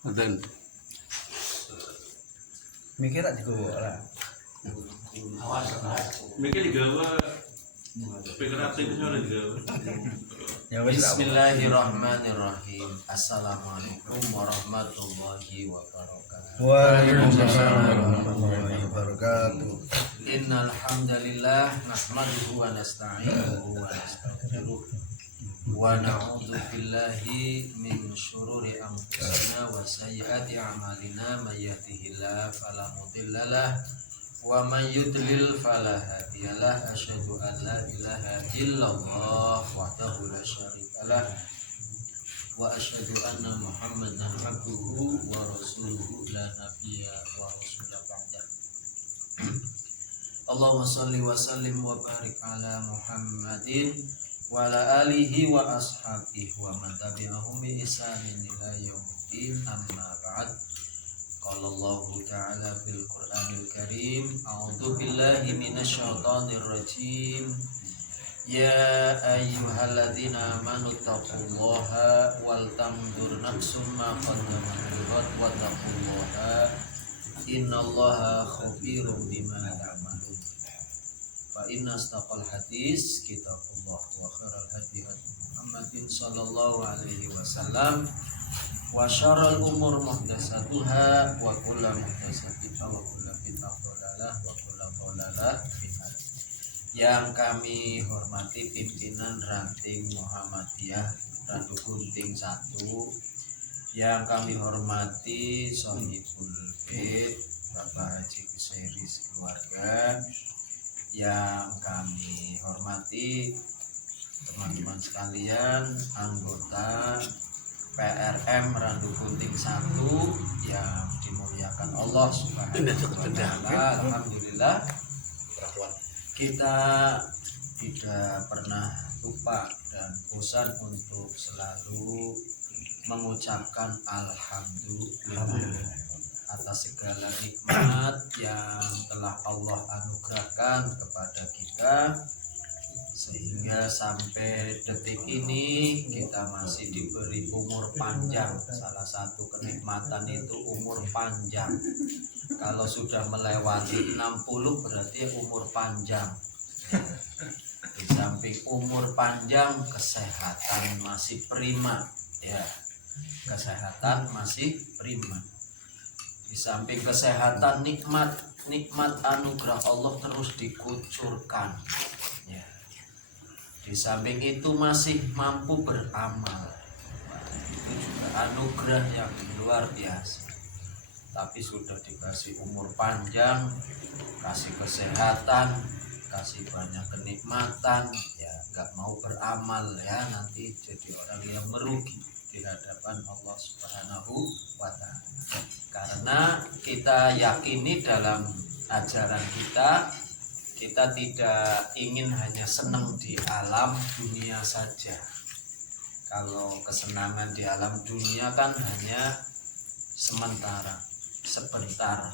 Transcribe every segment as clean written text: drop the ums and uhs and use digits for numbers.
Ngoten. Mikir tak digowo ora. Mikir digawa pikiratif ora digawa. Ya wis tak apa. Bismillahirrahmanirrahim. Assalamualaikum warahmatullahi wabarakatuh. Waalaikumsalam warahmatullahi wabarakatuh. Innal hamdalillah nahmaduhu wa nasta'inuhu wa nastaghfiruh wa na'udzu billahi min syururi anfusina wa sayyiati a'malina may yahdihillahu fala mudhillalah wa may yudlil fala hadiyalah. Asyhadu an la ilaha illallah wahdahu la syarikalah wa asyhadu anna muhammadan abduhu wa rasuluhu la nabiyya wa rasula ba'da. Allahumma shalli wa sallim wa barik ala Muhammadin wa ala alihi wa ashabihi wa man tabi'ahum bi ihsanin ila yaumil amma ba'd. Qala Allah ta'ala fil Qur'anil Karim, a'udzu billahi minasy syaithanir rajim. Ya ayyuhalladzina amanu taqullaha wal tanzur nafsum ma qaddamat lighad wa taqullaha innallaha khabirum bima ta'malun. Fa inna astaqal hadis kitabullah wa khairal hadi Muhammadin sallallahu alaihi wasallam wa syarrul umur muhdatsatuha wa kullu muhdatsatin wa kullu bid'ah dhalalah wa kullu dhalalah finnar. Yang kami hormati pimpinan Ranting Muhammadiyah Randu Gunting 1, yang kami hormati Sohibul Bait Bapak Haji Kusairi keluarga, yang kami hormati teman-teman sekalian anggota PRM Randu Gunting 1 yang dimuliakan Allah Subhanahu wa taala. Alhamdulillah kita tidak pernah lupa dan bosan untuk selalu mengucapkan alhamdulillah atas segala nikmat yang telah Allah anugerahkan kepada kita, sehingga sampai detik ini kita masih diberi umur panjang. Salah satu kenikmatan itu umur panjang. Kalau sudah melewati 60 berarti umur panjang. Di samping umur panjang, kesehatan masih prima, ya. Kesehatan masih prima. Di samping kesehatan, nikmat anugerah Allah terus dikucurkan, ya. Di samping itu masih mampu beramal. Itu juga anugerah yang luar biasa. Tapi sudah dikasih umur panjang, kasih kesehatan, kasih banyak kenikmatan, ya nggak mau beramal, ya nanti jadi orang yang merugi di hadapan Allah Subhanahu wa ta'ala. Karena kita yakini dalam ajaran kita tidak ingin hanya senang di alam dunia saja. Kalau kesenangan di alam dunia kan hanya sementara, sebentar,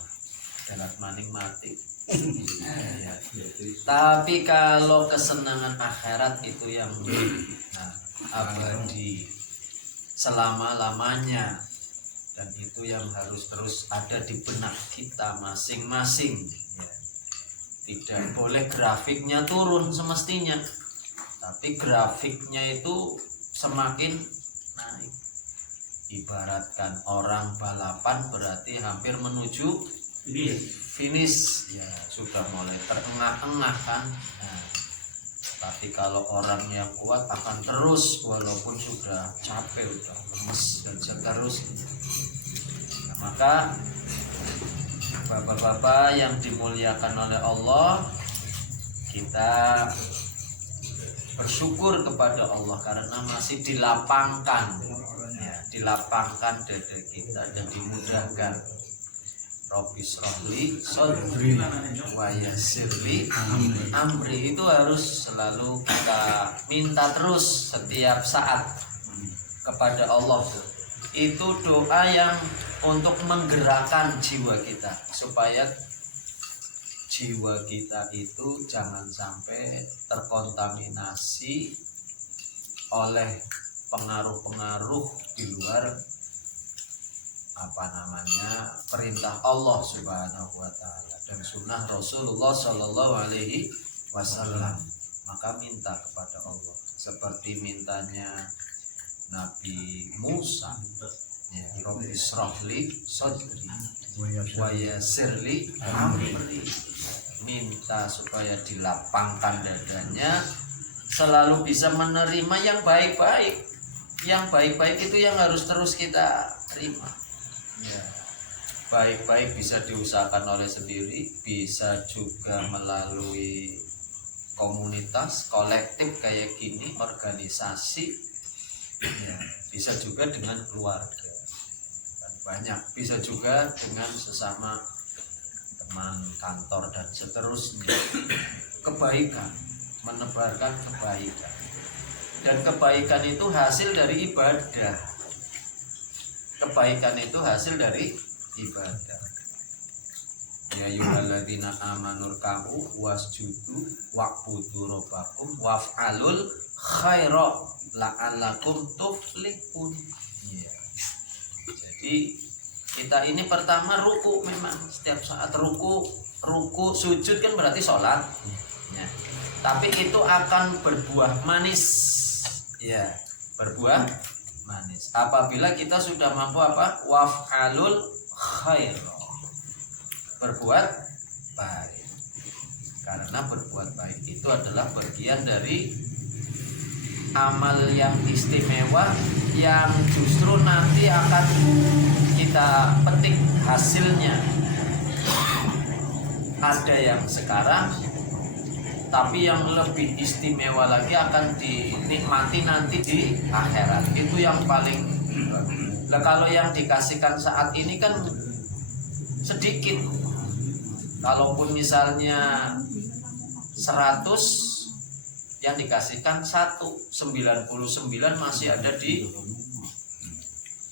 dalam maning mati. Ya. Tapi kalau kesenangan akhirat itu yang abadi, selama-lamanya, dan itu yang harus terus ada di benak kita masing-masing, ya. Tidak boleh grafiknya turun semestinya, tapi grafiknya itu semakin naik. Ibaratkan orang balapan berarti hampir menuju finish, ya sudah mulai terengah-engah kan. Nah, tapi kalau orang yang kuat akan terus walaupun sudah capek, sudah lemes dan seterusnya. Nah, maka bapak-bapak yang dimuliakan oleh Allah, kita bersyukur kepada Allah karena masih dilapangkan, ya, dilapangkan dada kita dan dimudahkan. Robbis rohli sodri wa yassirli amri, itu harus selalu kita minta terus setiap saat kepada Allah. Itu doa yang untuk menggerakkan jiwa kita supaya jiwa kita itu jangan sampai terkontaminasi oleh pengaruh-pengaruh di luar perintah Allah Subhanahu wa taala dan sunnah Rasulullah Shallallahu alaihi wasallam, maka minta kepada Allah seperti mintanya Nabi Musa, ya, Rabbi shrahli sadri wa yassirli amri, minta supaya dilapangkan dadanya, selalu bisa menerima yang baik-baik. Yang baik-baik itu yang harus terus kita terima, ya. Baik-baik bisa diusahakan oleh sendiri, bisa juga melalui komunitas, kolektif kayak gini, organisasi, ya. Bisa juga dengan keluarga, banyak, bisa juga dengan sesama teman kantor dan seterusnya. Kebaikan, menebarkan kebaikan, dan kebaikan itu hasil dari ibadah. Kebaikan itu hasil dari ibadah. Ya ayyuhalladzina amanu rka'u wasjudu wa'budu rabbakum waf'alul khaira la'allakum tuflihun. Ya. Jadi kita ini pertama ruku, memang setiap saat ruku sujud kan berarti sholat, ya. Tapi itu akan berbuah manis, ya, berbuah manis apabila kita sudah mampu apa? Waf'alul khair, berbuat baik. Karena berbuat baik itu adalah bagian dari amal yang istimewa yang justru nanti akan kita petik hasilnya. Ada yang sekarang, tapi yang lebih istimewa lagi akan dinikmati nanti di akhirat. Itu yang paling. Nah, kalau yang dikasihkan saat ini kan sedikit. Kalaupun misalnya 100, yang dikasihkan 99 masih ada di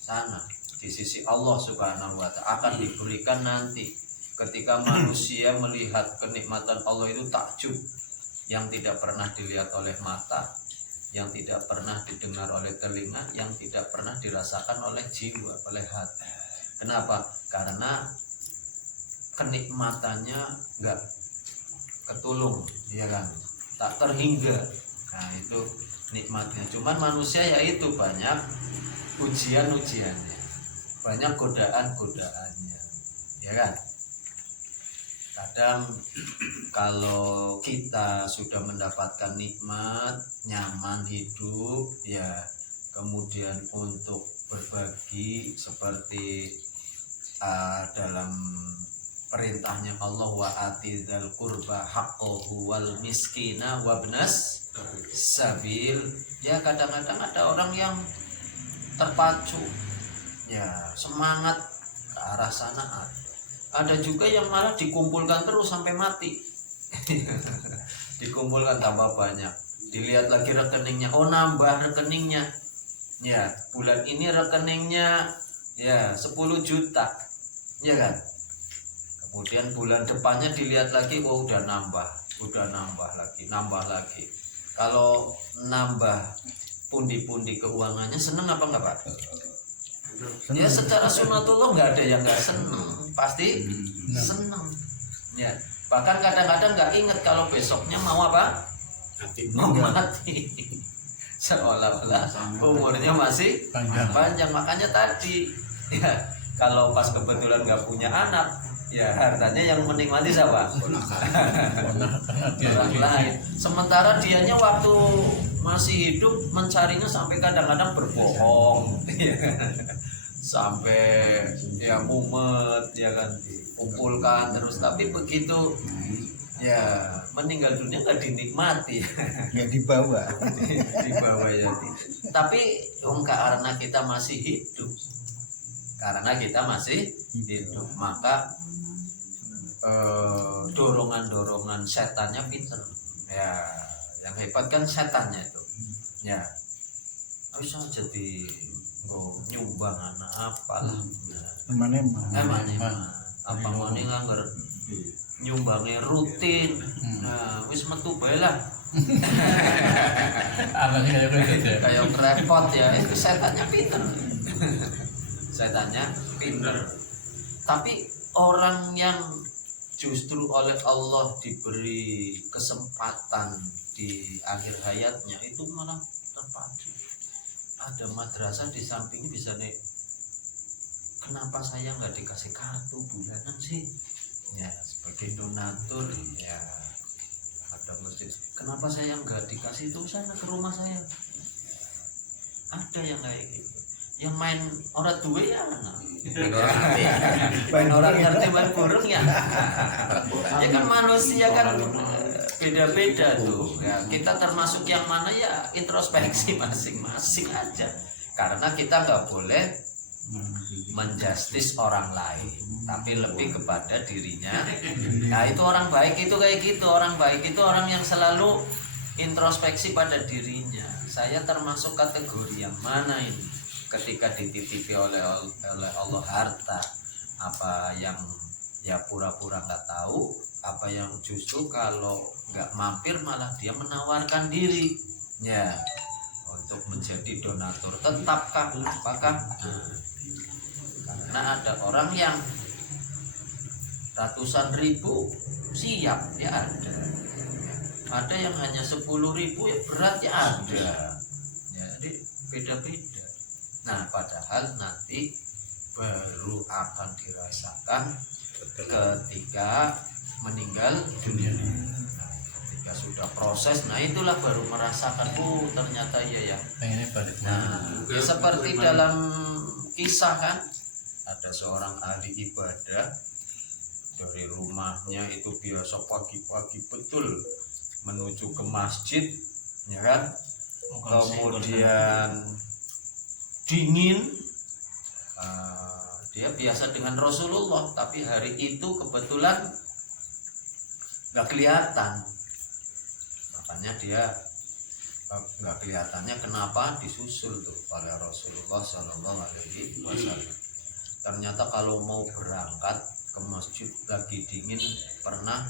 sana, di sisi Allah Subhanahu wa ta'ala, akan diberikan nanti. Ketika manusia melihat kenikmatan Allah itu takjub, yang tidak pernah dilihat oleh mata, yang tidak pernah didengar oleh telinga, yang tidak pernah dirasakan oleh jiwa, oleh hati. Kenapa? Karena kenikmatannya enggak ketulung, ya kan? Tak terhingga. Nah, itu nikmatnya. Cuman manusia ya itu banyak ujian-ujiannya, banyak godaan-godaannya, ya kan? Kadang kalau kita sudah mendapatkan nikmat, nyaman hidup, ya, kemudian untuk berbagi seperti dalam perintahnya Allah, wa atidzal qurba haqqahu wal miskina wabnas sabil. Ya, kadang-kadang ada orang yang terpacu, ya, semangat ke arah sana. Ada juga yang malah dikumpulkan terus sampai mati. Dikumpulkan tambah banyak, dilihat lagi rekeningnya, oh nambah rekeningnya, ya, bulan ini rekeningnya ya 10 juta, ya kan? Kemudian bulan depannya dilihat lagi, oh udah nambah lagi. Kalau nambah pundi-pundi keuangannya, seneng apa enggak, Pak? Ya, secara sunatullah nggak ada yang nggak seneng, pasti seneng, ya. Bahkan kadang-kadang nggak inget kalau besoknya mau apa? Mau mati. Seolah-olah umurnya masih panjang. Makanya tadi, ya, kalau pas kebetulan nggak punya anak, ya hartanya yang menikmati siapa? Orang lain. Sementara dianya waktu masih hidup mencarinya sampai kadang-kadang berbohong, sampai ya mumet, ya kan, dikumpulkan terus. Tapi begitu ya meninggal dunia nggak dinikmati, ya dibawa. dibawa ya. Tapi karena kita masih hidup, maka dorongan setannya pinter, ya. Yang hebat kan setannya itu, ya. Bisa jadi nyumbang anak apalah, Emang apa mau nih nganggur nyumbangnya rutin. Nah, wis metu bae lah. Kayak repot ya, itu setannya pinter. Saya tanya, pinter. Tapi orang yang justru oleh Allah diberi kesempatan di akhir hayatnya itu malah terpacu. Ada madrasah di samping bisa nih. Kenapa saya nggak dikasih kartu bulanan sih? Ya sebagai donatur ya ada masjid. Kenapa saya nggak dikasih itu sana ke rumah saya? Ada yang kayak gitu. Yang main orang tua ya anak. Main orang ngerti main burung ya. Ya kan manusia kan beda-beda tuh. Ya, kita termasuk yang mana ya introspeksi masing-masing aja. Karena kita nggak boleh menjustis orang lain, tapi lebih kepada dirinya. Nah itu orang baik itu kayak gitu. Orang baik itu orang yang selalu introspeksi pada dirinya. Saya termasuk kategori yang mana ini? Ketika dititipi oleh Allah harta, apa yang ya pura-pura nggak tahu, apa yang justru kalau nggak mampir malah dia menawarkan diri ya untuk menjadi donatur. Tetapkah apakah karena ada orang yang ratusan ribu siap ya ada yang hanya 10.000 ya berat ya ada ya, jadi beda-beda. Nah padahal nanti baru akan dirasakan ketika meninggal dunia. Nah, ketika sudah proses, nah itulah baru merasakan ternyata iya ya. Nah seperti dalam kisah kan ada seorang ahli ibadah dari rumahnya itu biasa pagi-pagi betul menuju ke masjid ya kan, kemudian dingin, dia biasa dengan Rasulullah tapi hari itu kebetulan nggak kelihatan, makanya dia nggak kelihatannya kenapa disusul tuh oleh Rasulullah Shallallahu Alaihi Wasallam. Ternyata kalau mau berangkat ke masjid lagi dingin, pernah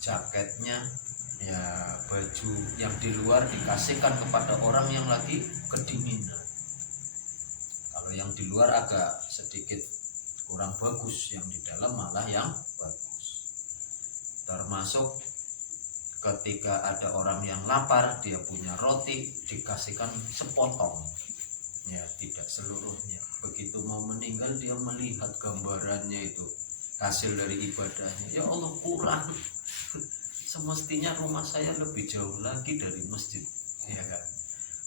jaketnya ya baju yang di luar dikasihkan kepada orang yang lagi kedinginan. Kalau yang di luar agak sedikit kurang bagus, yang di dalam malah yang bagus. Termasuk ketika ada orang yang lapar, dia punya roti dikasihkan sepotong ya, tidak seluruhnya. Begitu mau meninggal dia melihat gambarannya itu hasil dari ibadahnya, ya Allah kurang, semestinya rumah saya lebih jauh lagi dari masjid ya kan,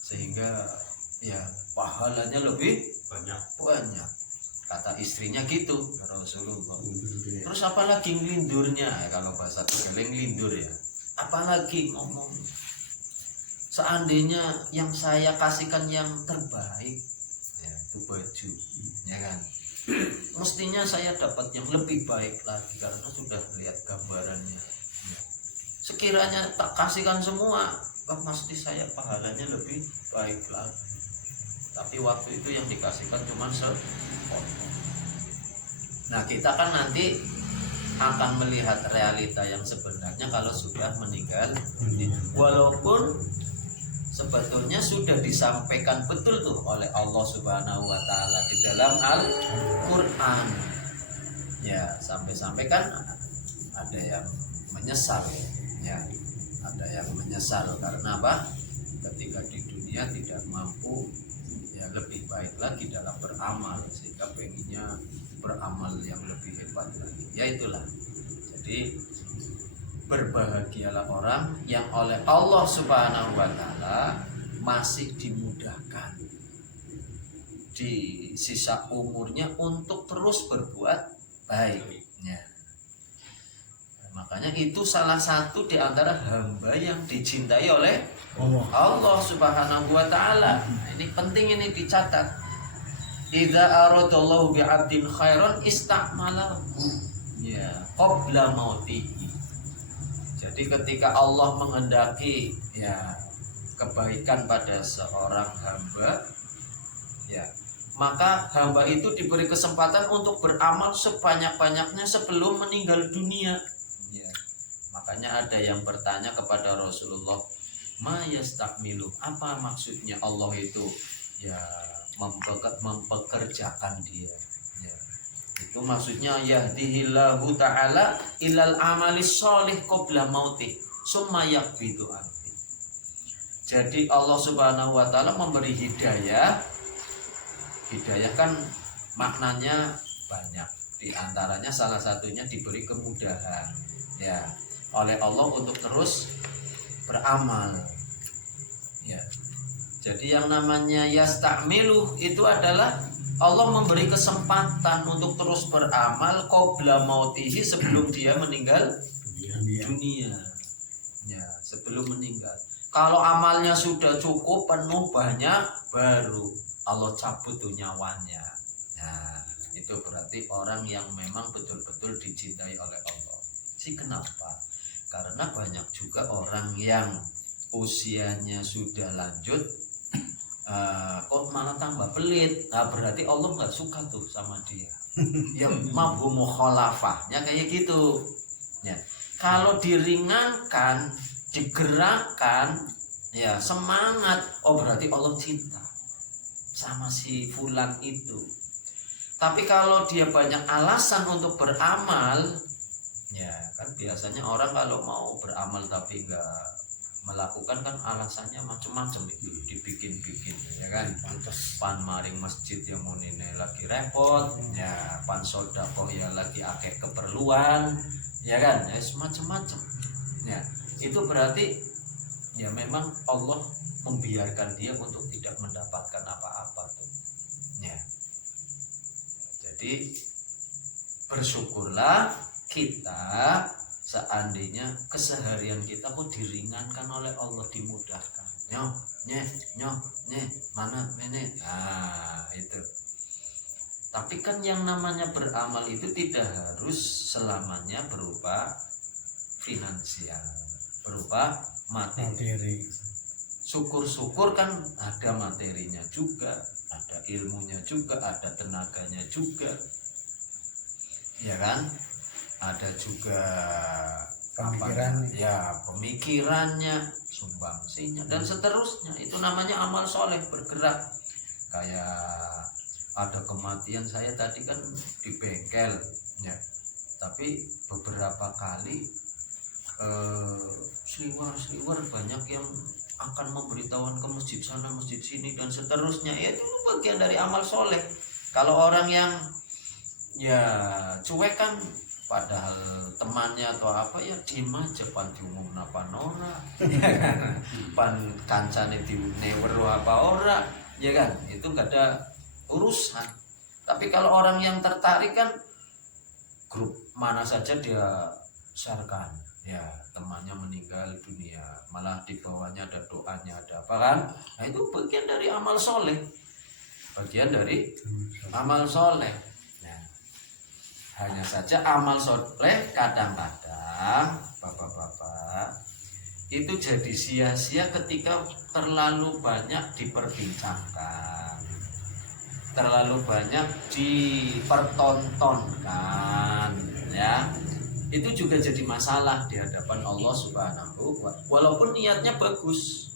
sehingga ya pahalanya lebih banyak kata istrinya gitu Rasulullah. Terus apalagi ngelindurnya ya, kalau bahasa Tegaling ngelindur ya, apalagi ngomong seandainya yang saya kasihkan yang terbaik ya itu baju ya kan, mestinya saya dapat yang lebih baik lagi karena sudah lihat gambarannya ya. Sekiranya tak kasihkan semua pasti saya pahalanya lebih baik lagi, tapi waktu itu yang dikasihkan cuma sepotong. Nah kita kan nanti akan melihat realita yang sebenarnya kalau sudah meninggal, walaupun sebetulnya sudah disampaikan betul tuh oleh Allah Subhanahu wa taala di dalam Al-Qur'an. Ya, sampai-sampai kan ada yang menyesal ya. Ada yang menyesal karena apa? Ketika di dunia tidak mampu ya lebih baik lagi dalam beramal, sehingga pengennya beramal yang lebih hebat lagi. Ya itulah. Jadi berbahagialah orang yang oleh Allah Subhanahu wa taala masih dimudahkan di sisa umurnya untuk terus berbuat baik ya. Makanya itu salah satu di antara hamba yang dicintai oleh Allah Subhanahu wa taala. Ini penting, ini dicatat. Idza aradallahu bi'abdin khairan istakmalahu ya qabla mautihi. Jadi ketika Allah menghendaki ya kebaikan pada seorang hamba ya, maka hamba itu diberi kesempatan untuk beramal sebanyak-banyaknya sebelum meninggal dunia ya. Makanya ada yang bertanya kepada Rasulullah, ma yastakmilu, apa maksudnya Allah itu ya mempekerjakan dia. Ya. Itu maksudnya yahdihillahu ta'ala ilal amalis sholih qabla mautih summa yakbidu anhu. Jadi Allah Subhanahu wa taala memberi hidayah. Hidayah kan maknanya banyak. Di antaranya salah satunya diberi kemudahan ya oleh Allah untuk terus beramal. Ya. Jadi yang namanya yasta'milu itu adalah Allah memberi kesempatan untuk terus beramal qabla mautihi sebelum dia meninggal dunia. Ya, sebelum meninggal. Kalau amalnya sudah cukup penuh banyak baru Allah cabut tuh nyawanya. Nah, itu berarti orang yang memang betul-betul dicintai oleh Allah. Kenapa? Karena banyak juga orang yang usianya sudah lanjut kok malah tambah pelit. Nah, berarti Allah nggak suka tuh sama dia. Yang mampu mukhalafahnya kayak gitu. Ya. Kalau diringankan, digerakkan, ya semangat, oh berarti Allah cinta sama si fulan itu. Tapi kalau dia banyak alasan untuk beramal, ya kan biasanya orang kalau mau beramal tapi nggak melakukan kan alasannya macam-macam itu dibikin-bikin ya kan. Pan maring masjid yang mau nilai lagi repot, ya pan sodakoh ya lagi akeh keperluan, ya kan, ya semacam-macam. Ya itu berarti ya memang Allah membiarkan dia untuk tidak mendapatkan apa-apa tuh. Ya. Jadi bersyukurlah kita seandainya keseharian kita kok diringankan oleh Allah, dimudahkan. Nyoh, mana ini? Nah, itu. Tapi kan yang namanya beramal itu tidak harus selamanya berupa finansial, berupa materi. Syukur-syukur kan ada materinya juga, ada ilmunya juga, ada tenaganya juga, ya kan? Ada juga pemikirannya, sumbangsinya dan seterusnya. Itu namanya amal soleh bergerak. Kayak ada kematian saya tadi kan di bengkel, ya. Tapi beberapa kali sliwer banyak yang akan memberitahuan ke masjid sana masjid sini dan seterusnya. Ya, itu bagian dari amal soleh. Kalau orang yang ya cuek kan, padahal temannya atau apa ya diem aja, pan diumum apa nora ya kan, pan kancane dinewer apa ora ya kan, itu nggak ada urusan. Tapi kalau orang yang tertarik kan grup mana saja dia sharekan, ya temannya meninggal dunia malah di bawahnya ada doanya, ada apa kan. Nah itu bagian dari amal soleh, bagian dari amal soleh. Nah, hanya saja amal soleh kadang-kadang bapak-bapak itu jadi sia-sia ketika terlalu banyak diperbincangkan, terlalu banyak dipertontonkan, ya. Itu juga jadi masalah di hadapan Allah Subhanahu wa ta'ala. Walaupun niatnya bagus,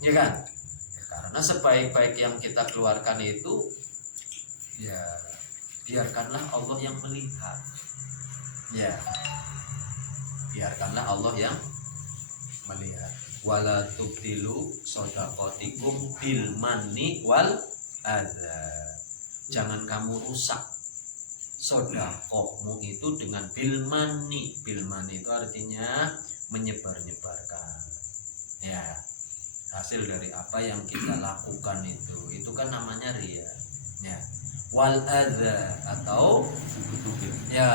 ya kan? Karena sebaik-baik yang kita keluarkan itu, ya biarkanlah Allah yang melihat, ya biarkanlah Allah yang melihat. Wala tubtilu shadaqatikum bil manni wal adza. Jangan kamu rusak sedekahmu itu dengan bil mani. Bil mani itu artinya menyebar-nyebarkan, ya hasil dari apa yang kita lakukan itu kan namanya riya, ya. Wal adza atau ya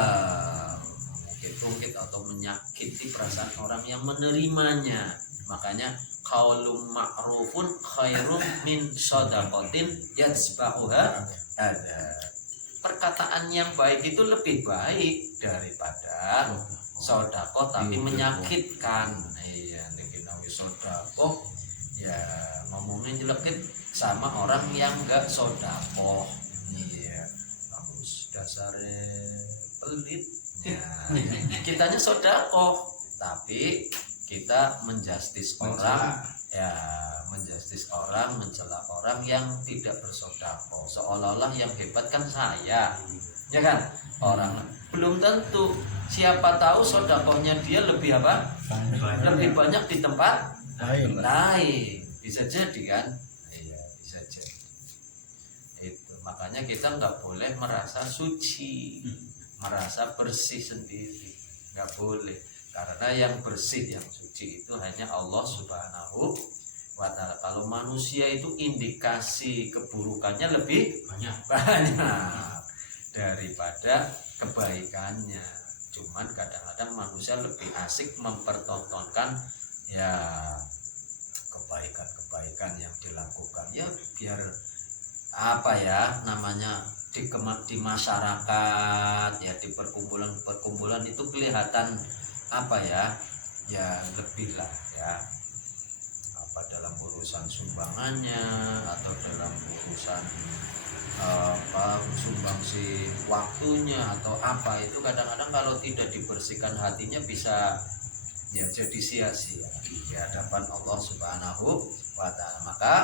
mungkin atau menyakiti perasaan orang yang menerimanya. Makanya qaulun ma'rufun khairum min shadaqatin yatsba'uha adza. Perkataan yang baik itu lebih baik daripada sedekah tapi menyakitkan. Iya, nek nawi sedekah ya ngomongin jelekit sama orang yang enggak sedekah. Iya, kamu dasare pelit. Ya, kitanya sedekah tapi kita menjustis orang, ya menjustis orang, mencela orang yang tidak bersedekah, seolah-olah yang hebat kan saya, ya kan? Orang belum tentu, siapa tahu sedekahnya dia lebih apa? Lebih banyak di tempat lain. Bisa jadi kan? Iya, bisa jadi. Itu makanya kita nggak boleh merasa suci, merasa bersih sendiri, nggak boleh. Karena yang bersih, yang suci itu hanya Allah Subhanahu wa Ta'ala. Kalau manusia itu indikasi keburukannya lebih banyak daripada kebaikannya. Cuman kadang-kadang manusia lebih asik mempertontonkan ya kebaikan-kebaikan yang dilakukan, ya biar apa ya namanya di masyarakat, ya di perkumpulan itu kelihatan apa ya lebih lah ya, apa dalam urusan sumbangannya atau dalam urusan sumbangsi waktunya atau apa, itu kadang-kadang kalau tidak dibersihkan hatinya bisa ya jadi sia-sia di hadapan Allah Subhanahu wa Ta'ala. Maka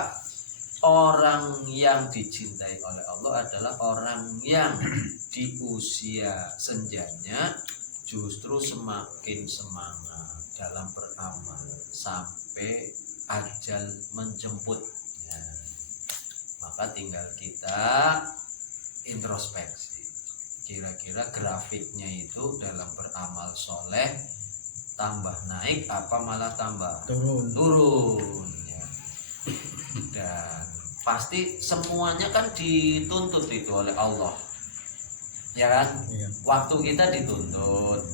orang yang dicintai oleh Allah adalah orang yang di usia senjanya justru semakin semangat dalam beramal sampai ajal menjemput ya. Maka tinggal kita introspeksi, kira-kira grafiknya itu dalam beramal soleh tambah naik apa malah tambah turun ya. Dan pasti semuanya kan dituntut itu oleh Allah, ya kan? Iya. Waktu kita dituntut,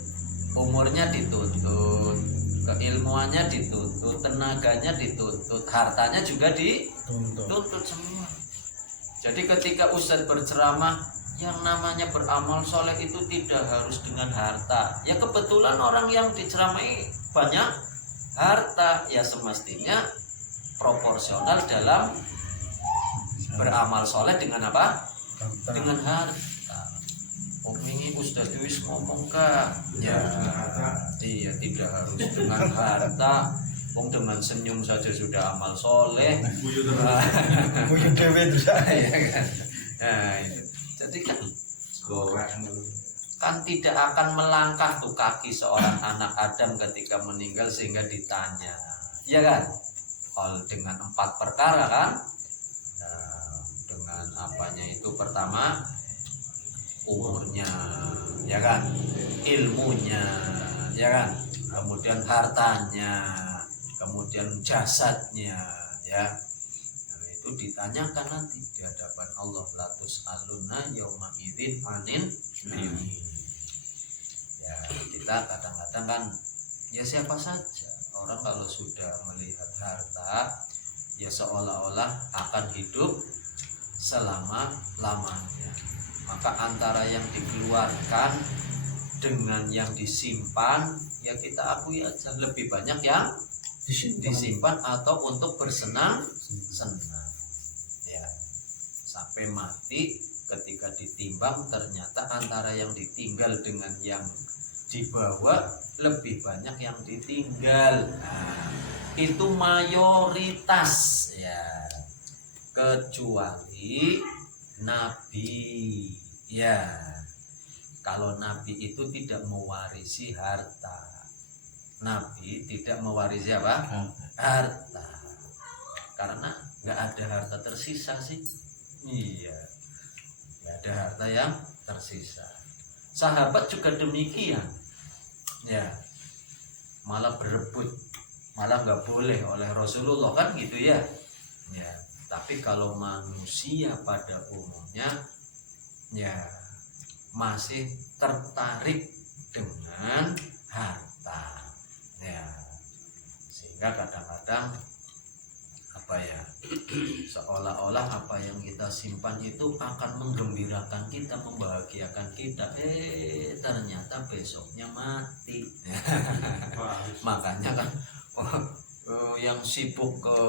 umurnya dituntut, keilmuannya dituntut, tenaganya dituntut, hartanya juga dituntut semua. Jadi ketika Ustadz berceramah, yang namanya beramal soleh itu tidak harus dengan harta. Ya kebetulan orang yang diceramai banyak harta, ya semestinya proporsional dalam beramal soleh dengan apa? Dengan harta. Ini Ustadz Wis ngomong kak, ya iya tidak harus dengan harta. Dengan senyum saja sudah amal soleh. Kuyuk dewe terus Ya kan? Nah, itu. Jadi kan tidak akan melangkah tuh kaki seorang anak Adam ketika meninggal sehingga ditanya, ya kan? Dengan 4 perkara kan? Nah, dengan apanya itu? Pertama umurnya, ya kan? Ilmunya, ya kan? Kemudian hartanya, kemudian jasadnya, ya. Nah, itu ditanyakan nanti di hadapan Allah, latus aluna yauma idzin anin ini. Ya, kita kadang-kadang kan ya siapa saja orang kalau sudah melihat harta ya seolah-olah akan hidup selama-lamanya. Maka antara yang dikeluarkan dengan yang disimpan ya kita akui aja lebih banyak yang disimpan atau untuk bersenang-senang ya, sampai mati ketika ditimbang ternyata antara yang ditinggal dengan yang dibawa lebih banyak yang ditinggal. Nah, itu mayoritas ya, kecuali Nabi ya. Kalau Nabi itu tidak mewarisi harta. Nabi tidak mewarisi apa? Harta. Karena nggak ada harta tersisa sih. Iya, nggak ada harta yang tersisa. Sahabat juga demikian. Ya, malah berebut, malah nggak boleh oleh Rasulullah kan gitu ya. Ya, tapi kalau manusia pada umumnya, ya masih tertarik dengan harta. Ya, sehingga kadang-kadang apa ya, seolah-olah apa yang kita simpan itu akan menggembirakan kita, membahagiakan kita, ternyata besoknya mati. Makanya kan yang sibuk ke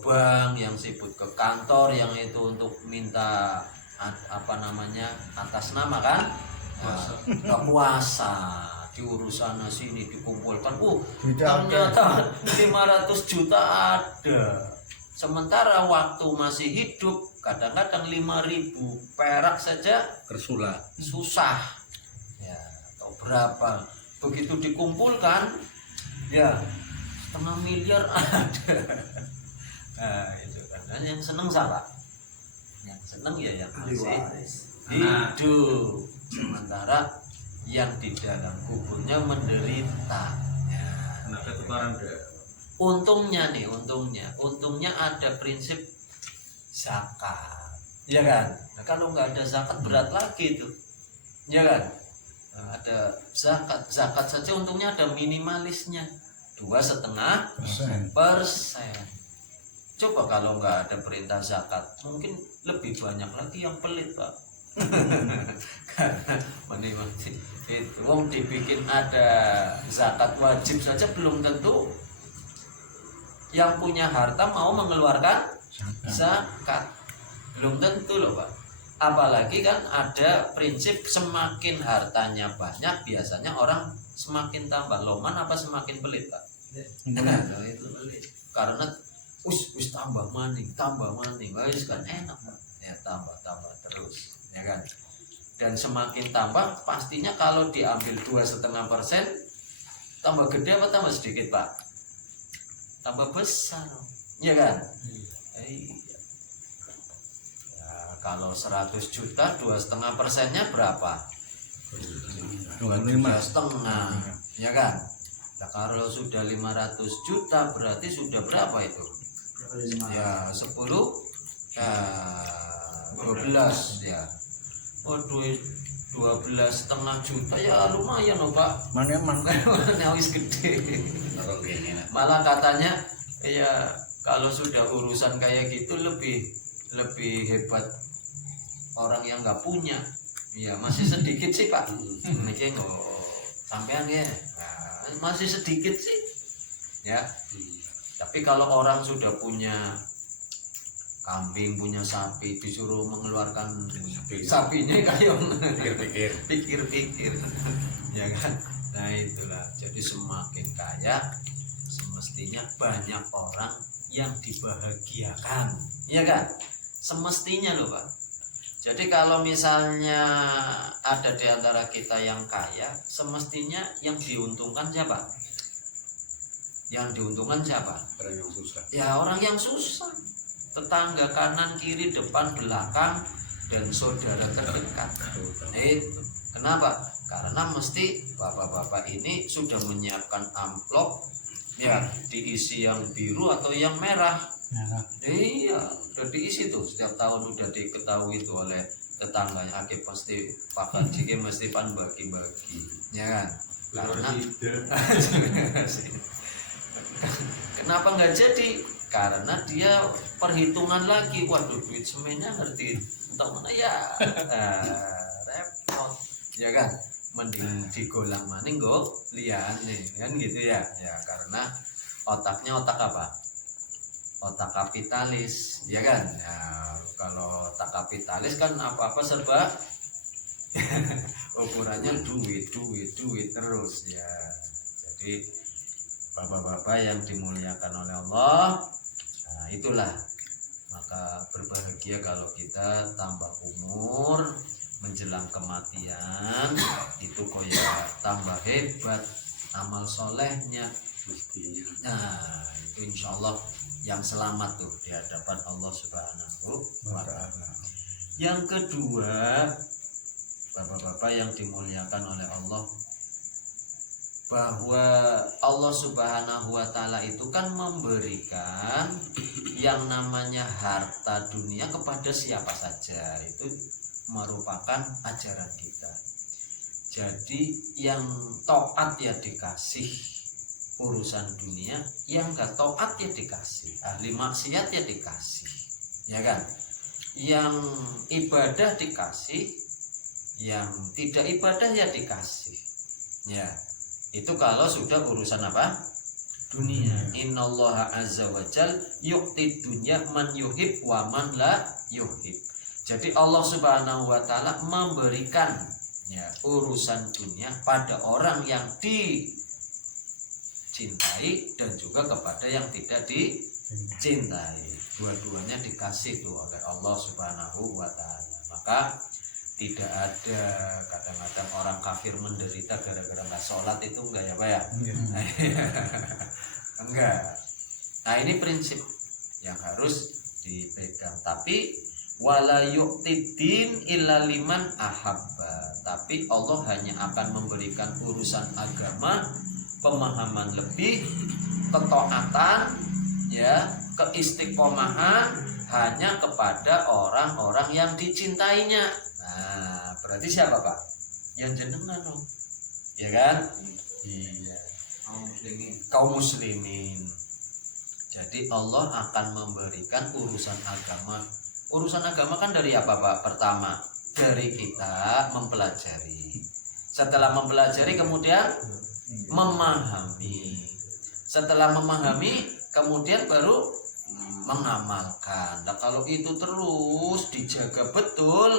bank, yang sibuk ke kantor, yang itu untuk minta apa namanya atas nama kan puasa, diurus sana sini dikumpulkan. Tidak Ternyata 500 juta ada. Sementara waktu masih hidup kadang-kadang 5.000 perak saja Kersula. susah. Ya, atau berapa? Begitu dikumpulkan, ya 500 miliar ada. Nah, itu kan. Dan yang seneng siapa? Yang seneng ya yang masih hidup. Sementara yang di dalam kuburnya menderita. Ya. Kenapa tukaran deh? Untungnya ada prinsip zakat, ya kan? Nah, kalau nggak ada zakat berat lagi itu, ya kan? Nah, ada zakat saja untungnya ada minimalisnya 2,5%. Coba kalau nggak ada perintah zakat, mungkin lebih banyak lagi yang pelit, Pak. Karena menikmati itu, wong dibikin ada zakat wajib saja belum tentu yang punya harta mau mengeluarkan zakat, belum tentu loh Pak. Apalagi kan ada prinsip semakin hartanya banyak biasanya orang semakin tambah loman apa semakin pelit Pak. Nah, itu pelit. Karena us tambah maning, wis kan enak Pak. Ya tambah terus, ya kan. Dan semakin tambah pastinya kalau diambil 2,5%, tambah gede apa tambah sedikit Pak? Tambah besar, ya kan? Iya. Ya, kalau 100 juta 2,5%-nya berapa? 2,5, ya kan? Nah, kalau sudah 500 juta berarti sudah berapa itu? Ya 10, ya 12 ya. Waduh, 12,5 juta ya lumayan loh Pak. Mana emang Wis gede. Malah katanya ya kalau sudah urusan kayak gitu lebih hebat orang yang nggak punya. Ya masih sedikit sih Pak. Ini nggak sampean ya. Nah, masih sedikit sih. Ya. Tapi kalau orang sudah punya kambing, punya sapi, disuruh mengeluarkan sapinya kayak pikir-pikir, ya kan? Nah itulah, jadi semakin kaya semestinya banyak orang yang dibahagiakan, ya kan? Semestinya loh Pak. Jadi kalau misalnya ada di antara kita yang kaya, semestinya yang diuntungkan siapa? Yang diuntungkan siapa? Orang yang susah. Ya orang yang susah. Tetangga kanan kiri depan belakang dan saudara terdekat. Itu kenapa? Karena mesti bapak-bapak ini sudah menyiapkan amplop ya diisi yang biru atau yang merah. Iya udah diisi tuh setiap tahun udah diketahui tuh oleh tetangganya. Akhirnya pasti Pak Haji mesti pan bagi-bagi ya kan. Karena kenapa nggak jadi? Karena dia perhitungan lagi, waduh duit semennya ngerti entah mana ya, repot, ya kan? Mending digolang maning go liane kan gitu ya, ya karena otaknya otak apa? Otak kapitalis, ya kan? Ya, kalau otak kapitalis kan apa-apa serba ukurannya duit terus ya. Jadi bapak-bapak yang dimuliakan oleh Allah, nah itulah maka berbahagia kalau kita tambah umur menjelang kematian itu kok ya tambah hebat amal solehnya mestinya. Nah itu insya Allah yang selamat tuh di hadapan Allah Subhanahu wa Ta'ala. Yang kedua, bapak-bapak yang dimuliakan oleh Allah, bahwa Allah Subhanahu wa Ta'ala itu kan memberikan yang namanya harta dunia kepada siapa saja. Itu merupakan ajaran kita. Jadi yang taat ya dikasih urusan dunia, yang gak taat ya dikasih, ahli maksiat ya dikasih, ya kan? Yang ibadah dikasih, yang tidak ibadah ya dikasih, ya. Itu kalau sudah urusan apa? Dunia. Innallaha azza wa jal yu'ti dunya man yuhib wa man la yuhib. Jadi Allah Subhanahu wa Ta'ala memberikan ya urusan dunia pada orang yang dicintai dan juga kepada yang tidak dicintai. Dua-duanya dikasih tuh oleh Allah Subhanahu wa Ta'ala. Maka tidak ada kadang-kadang orang kafir menderita gara-gara nggak sholat, itu enggak ya Pak ya? Enggak. Nah ini prinsip yang harus dipegang. Tapi wala yu'tidin illa liman ahabba. Tapi Allah hanya akan memberikan urusan agama pemahaman lebih, ketaatan, ya, keistiqomahan hanya kepada orang-orang yang dicintainya. Nah, berarti siapa Pak? Yang jenengan dong, ya kan? Iya. Kaum muslimin. Jadi Allah akan memberikan urusan agama. Urusan agama kan dari apa Pak? Pertama, dari kita mempelajari. Setelah mempelajari kemudian memahami. Setelah memahami kemudian baru mengamalkan. Nah, kalau itu terus dijaga betul,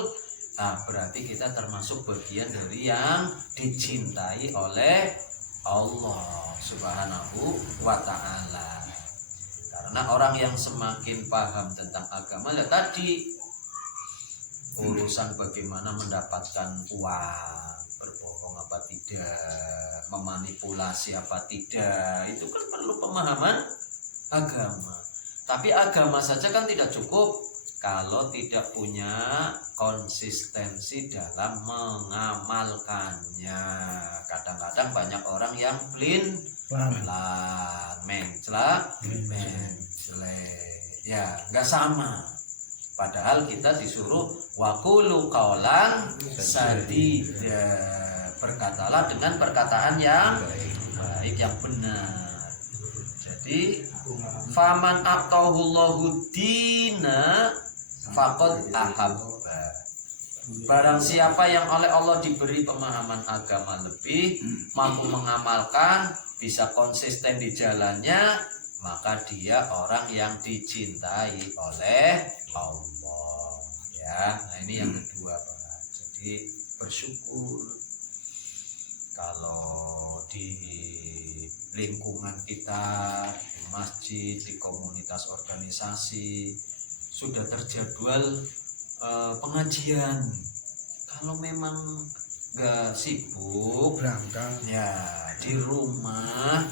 nah berarti kita termasuk bagian dari yang dicintai oleh Allah Subhanahu wa Ta'ala. Karena orang yang semakin paham tentang agama, ya tadi urusan bagaimana mendapatkan uang, berbohong apa tidak, memanipulasi apa tidak, itu kan perlu pemahaman agama. Tapi agama saja kan tidak cukup kalau tidak punya konsistensi dalam mengamalkannya. Kadang-kadang banyak orang yang mencela, ya nggak sama. Padahal kita disuruh waqulu qaulan sadida, berkatalah dengan perkataan yang baik, yang benar. Jadi faman atahullahu dina faqad ahabba. Barang siapa yang oleh Allah diberi pemahaman agama lebih, mampu mengamalkan, bisa konsisten di jalannya, maka dia orang yang dicintai oleh Allah. Ya, nah ini yang kedua Pak. Jadi bersyukur kalau di lingkungan kita, di masjid, di komunitas organisasi sudah terjadwal pengajian. Kalau memang nggak sibuk berangkat, ya di rumah,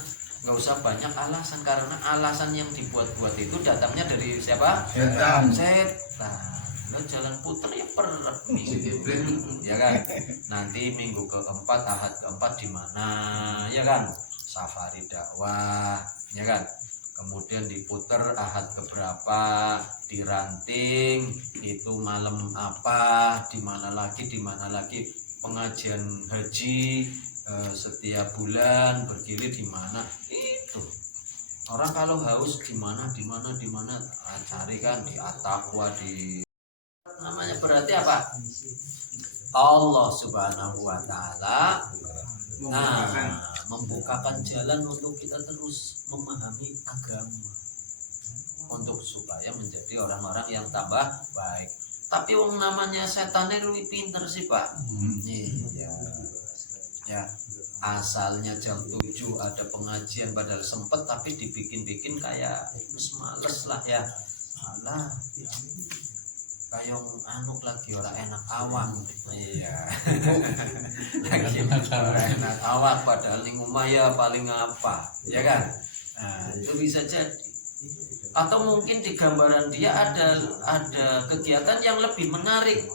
nggak usah banyak alasan, karena alasan yang dibuat-buat itu datangnya dari siapa? Setan. Lo jalan puter ya perut ya kan. Nanti minggu keempat, ahad keempat di mana, ya kan? Safari dakwah, ya kan? Kemudian diputer ahad keberapa, diranting itu malam apa, di mana lagi pengajian haji setiap bulan bergilir di mana. Itu orang kalau haus di mana cari kan di At-Taqwa, di namanya berarti apa? Allah Subhanahu wa Ta'ala membukakan jalan untuk kita terus memahami agama, untuk supaya menjadi orang-orang yang tambah baik. Tapi wong namanya setannya lebih pinter sih Pak. Iya. Ya, asalnya jam 7 ada pengajian padahal sempet, tapi dibikin-bikin kayak males lah ya. Alah, kayak anuk lagi orang enak awak. Iya. Lagi orang enak awak padahal ning omah ya paling apa, ya kan? Nah, itu bisa jadi. Atau mungkin di gambaran dia ada kegiatan yang lebih menarik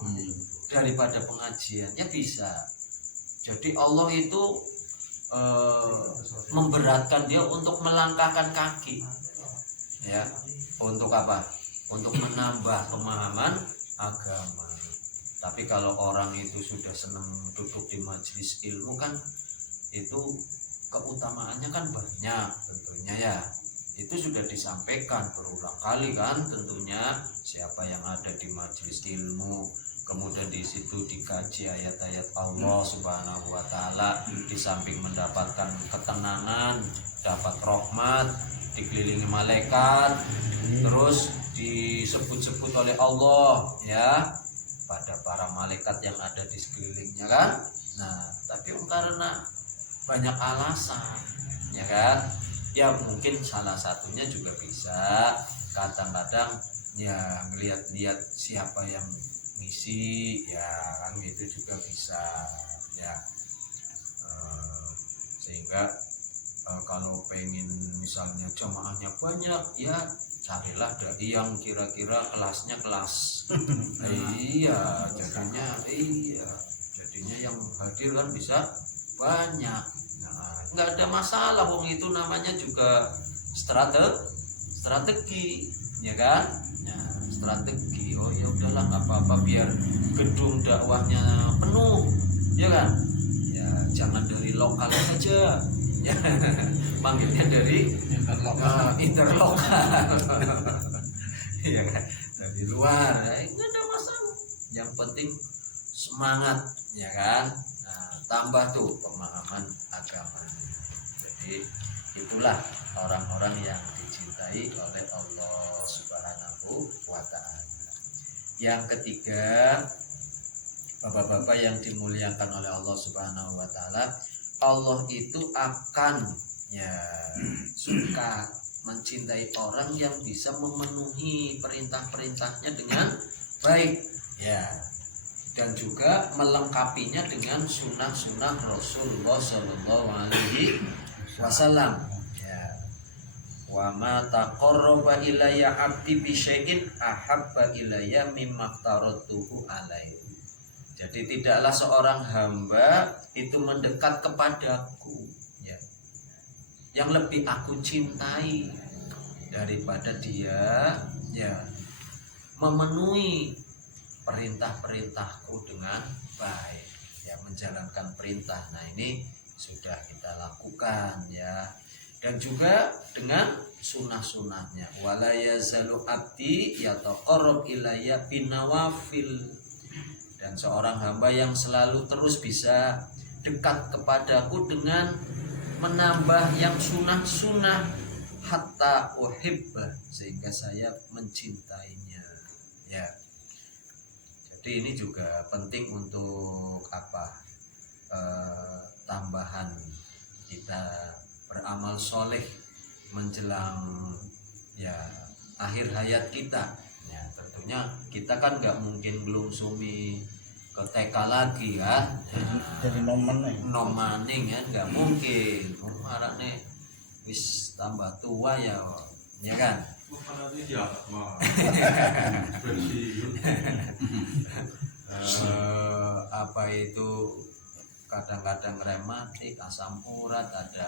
daripada pengajiannya, bisa. Jadi Allah itu memberatkan dia untuk melangkahkan kaki, ya. Untuk apa? Untuk menambah pemahaman agama. Tapi kalau orang itu sudah senang duduk di majelis ilmu kan, itu keutamaannya kan banyak tentunya ya. Itu sudah disampaikan berulang kali kan tentunya, siapa yang ada di majelis ilmu, kemudian di situ dikaji ayat-ayat Allah Subhanahu wa Ta'ala, di samping mendapatkan ketenangan, dapat rahmat, dikelilingi malaikat, terus disebut-sebut oleh Allah ya pada para malaikat yang ada di sekelilingnya kan. Nah, tapi karena banyak alasan, ya kan? Ya mungkin salah satunya juga bisa kadang-kadang ya ngelihat-lihat siapa yang ngisi, ya kan gitu juga bisa ya. Sehingga kalau pengen misalnya jamaahnya banyak ya carilah dai yang kira-kira kelasnya kelas iya jadinya yang hadir kan bisa banyak. Nah, nggak ada masalah wong itu namanya juga strategi ya kan. Nah, strategi oh ya udahlah nggak apa-apa biar gedung dakwahnya penuh ya kan, ya jangan dari lokal saja ya panggilnya dari interlokal iya kan, dari luar ya nggak ada masalah, yang penting semangat ya kan. Nah, tambah tuh pemahaman agama. Jadi itulah orang-orang yang dicintai oleh Allah Subhanahu wa Ta'ala. Yang ketiga, bapak-bapak yang dimuliakan oleh Allah Subhanahu wa Ta'ala, Allah itu akan ya suka mencintai orang yang bisa memenuhi perintah-perintahnya dengan baik ya, dan juga melengkapinya dengan sunnah-sunnah Rasulullah Shallallahu Alaihi Wasallam ya. Wa ma taqarraba ilayya 'abdi bi syai'in ahabba ilayya mimma aftaratuhu alaihi. Jadi tidaklah seorang hamba itu mendekat kepadaku ya, yang lebih aku cintai daripada dia ya memenuhi perintah-perintahku dengan baik ya, menjalankan perintah. Nah ini sudah kita lakukan ya, dan juga dengan sunnah-sunnahnya. Wala yazalu abdi yataqarrab ilayya binawafil, dan seorang hamba yang selalu terus bisa dekat kepadaku dengan menambah yang sunnah-sunnah hatta uhibbah, sehingga saya mencintainya ya. Jadi ini juga penting untuk tambahan kita beramal soleh menjelang ya akhir hayat kita ya. Tentunya kita kan nggak mungkin belum sumi ke TK lagi kan, Jadi nomaning kan nggak mungkin. Arane wis tambah tua ya kan. Apa itu kadang-kadang rematik, asam urat, ada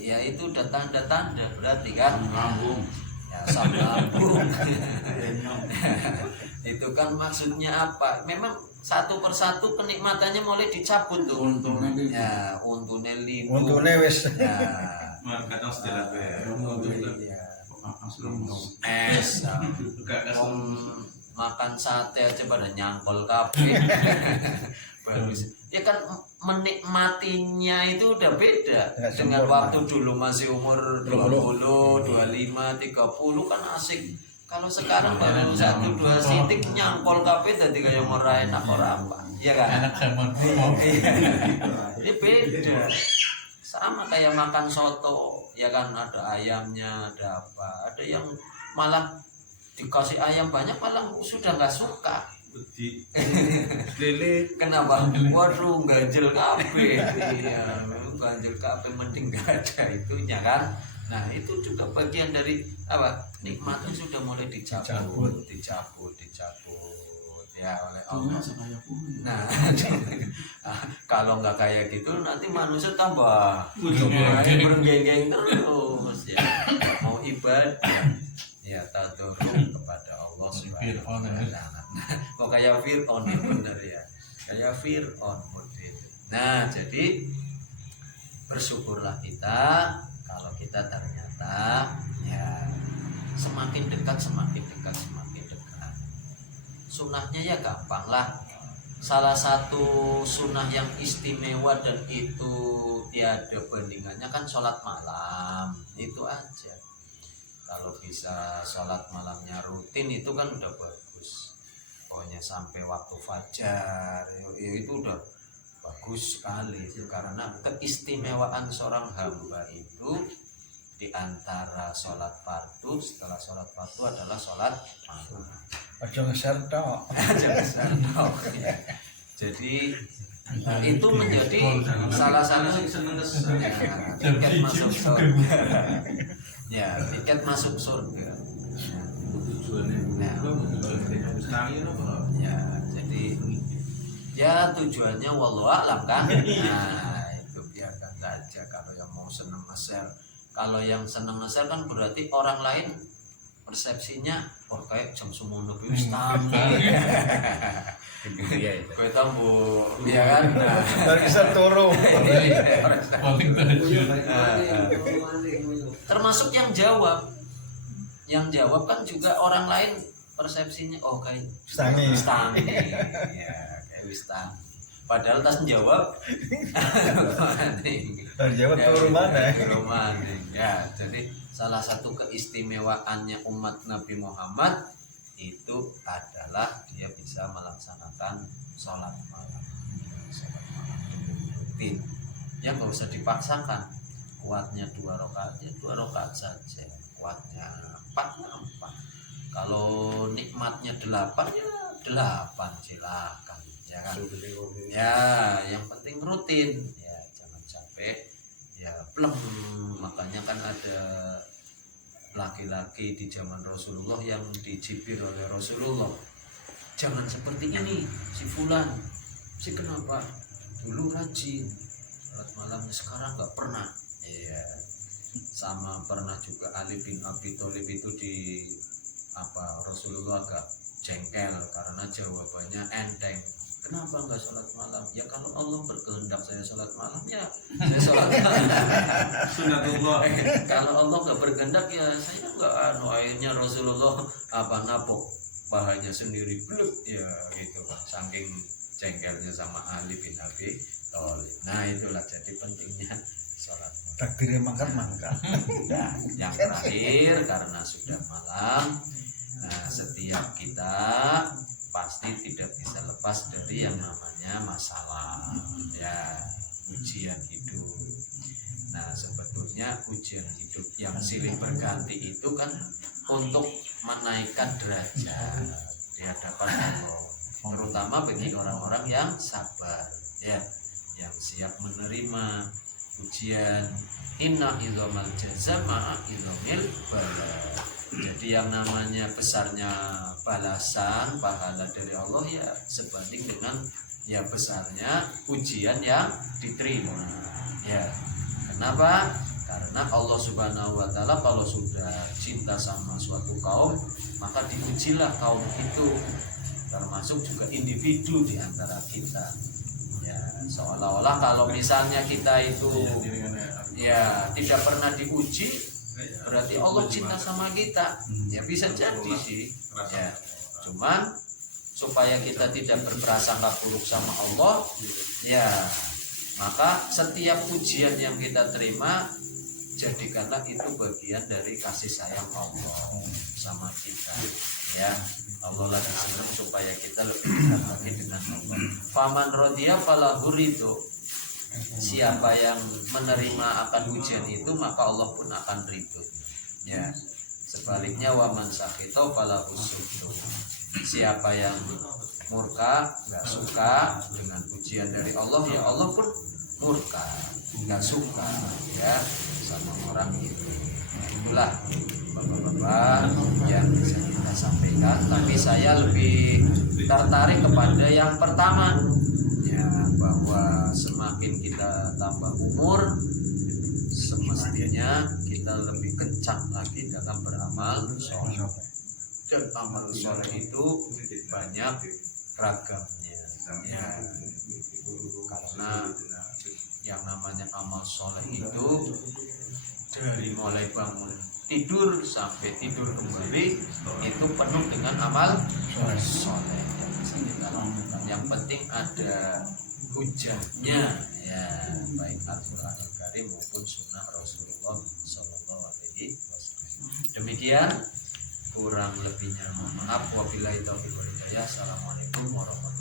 ya itu udah tanda-tanda berarti kan lambung ya, asam lambung itu kan maksudnya apa, memang satu persatu kenikmatannya mulai dicabut tuh ya, untune lindu untune wis ya kadang setelah es makan sate aja pada nyangkol kafe bagus ya kan, menikmatinya itu udah beda dengan waktu dulu masih umur 20, 25, 30 kan asik. Kalau sekarang baru 1-2 sitik nyangkol kafe tadi kayak murah enak orang apa ya kan, enak sama ini beda. Sama kayak makan soto ya kan, ada ayamnya, ada apa, ada yang malah dikasih ayam banyak malah sudah nggak suka. Kenapa? Waduh ganjel kafe, iya, ganjel kafe, mending nggak ada itunya kan. Nah itu juga bagian dari apa, nikmatnya sudah mulai dicabut ya oleh Allah. Nah kalau nggak kayak gitu nanti manusia tambah berenggeng terus ya, mau ibadah ya tadarruk kepada Allah Subhanahu wa Ta'ala. Kok kayak Fir'aun ya, benar ya, kayak Fir'aun model. Nah jadi bersyukurlah kita kalau kita ternyata ya semakin dekat. Sunnahnya ya gampang lah. Salah satu sunnah yang istimewa dan itu tiada bandingannya kan sholat malam, itu aja. Kalau bisa sholat malamnya rutin itu kan udah bagus. Pokoknya sampai waktu fajar ya itu udah bagus sekali karena keistimewaan seorang hamba itu di antara sholat fardu, setelah sholat fardu adalah sholat malam. Ojo ngeser tok. Jadi itu menjadi salah satu tiket masuk surga. Ya, tiket masuk surga. Ya, jadi ya tujuannya wallahu a'lam kan. Nah, itu biarkan saja kalau yang mau seneng nge-share. Kalau yang seneng nge-share kan berarti orang lain persepsinya kayak jam semono wis tangi. Kowe tambu ya kan. Bisa turu. Termasuk yang jawab. Yang jawab kan juga orang lain persepsinya kayak Stangi. Ya, kayak wis tangi. Padahal tas jawab. Jawab turu mana? Ya, jadi salah satu keistimewaannya umat Nabi Muhammad itu adalah dia bisa melaksanakan sholat malam. Sholat malam rutin. Ya nggak usah dipaksakan. Kuatnya 2 rakaat ya 2 rakaat saja. Kuatnya 4 ya 4. Kalau nikmatnya 8 ya 8 silakan. Ya kan? Ya, yang penting rutin. Ya jangan capek. Ya plem. Makanya kan ada laki-laki di zaman Rasulullah yang dicibir oleh Rasulullah, jangan seperti ini si fulan, si kenapa dulu rajin sholat malamnya sekarang nggak pernah. Iya, sama pernah juga Ali bin Abi Thalib itu di Rasulullah agak jengkel karena jawabannya enteng. Kenapa nggak sholat malam? Ya kalau Allah berkehendak saya sholat malam ya saya sholat malam. Sunatullah. Kalau Allah nggak berkehendak ya saya nggak akhirnya Rasulullah napok pahanya sendiri bluk ya gitu saking jengkelnya sama Ali bin Abi Thalib. Nah itulah jadi pentingnya sholat malam. Takdirnya mangkat. Nah, yang terakhir karena sudah malam, nah setiap kita pasti tidak bisa lepas dari yang namanya masalah ya ujian hidup. Nah sebetulnya ujian hidup yang silih berganti itu kan untuk menaikkan derajat di hadapan Allah, terutama bagi orang-orang yang sabar ya, yang siap menerima ujian. Inna idzamal jazama idzamil bala. Jadi yang namanya besarnya balasan pahala dari Allah ya sebanding dengan ya besarnya ujian yang diterima. Ya. Kenapa? Karena Allah Subhanahu wa taala kalau sudah cinta sama suatu kaum, maka diujilah kaum itu, termasuk juga individu di antara kita. Ya, seolah-olah kalau misalnya kita itu ya tidak pernah diuji, berarti Allah cinta sama kita. Ya bisa jadi sih ya, cuman supaya kita tidak berprasangka buruk sama Allah ya, maka setiap ujian yang kita terima jadikanlah itu bagian dari kasih sayang Allah sama kita ya. Allah lagi senang supaya kita lebih dekat lagi dengan Allah. Faman rodiya falahu ridho. Siapa yang menerima akan ujian itu maka Allah pun akan ridho. Ya, sebaliknya waman sakhito falahu sukhto. Siapa yang murka, nggak suka dengan ujian dari Allah ya Allah pun murka, nggak suka ya sama orang itu. Itulah bapak-bapak yang bisa kita sampaikan. Tapi saya lebih tertarik kepada yang pertama ya, bahwa semakin kita tambah umur semestinya kita lebih kencang lagi dalam beramal soleh. Dan amal soleh itu banyak ragamnya ya, karena yang namanya amal soleh itu dari mulai bangun tidur sampai tidur kembali itu penuh dengan amal soleh yang bisa kita lakukan. Yang penting ada hujahnya ya, baik Al-Qur'anul Karim maupun sunnah Rasulullah Sallallahu Alaihi Wasallam. Demikian, kurang lebihnya mohon maaf. Wabillahi taufiq wal hidayah. Assalamualaikum warahmatullahi wabarakatuh.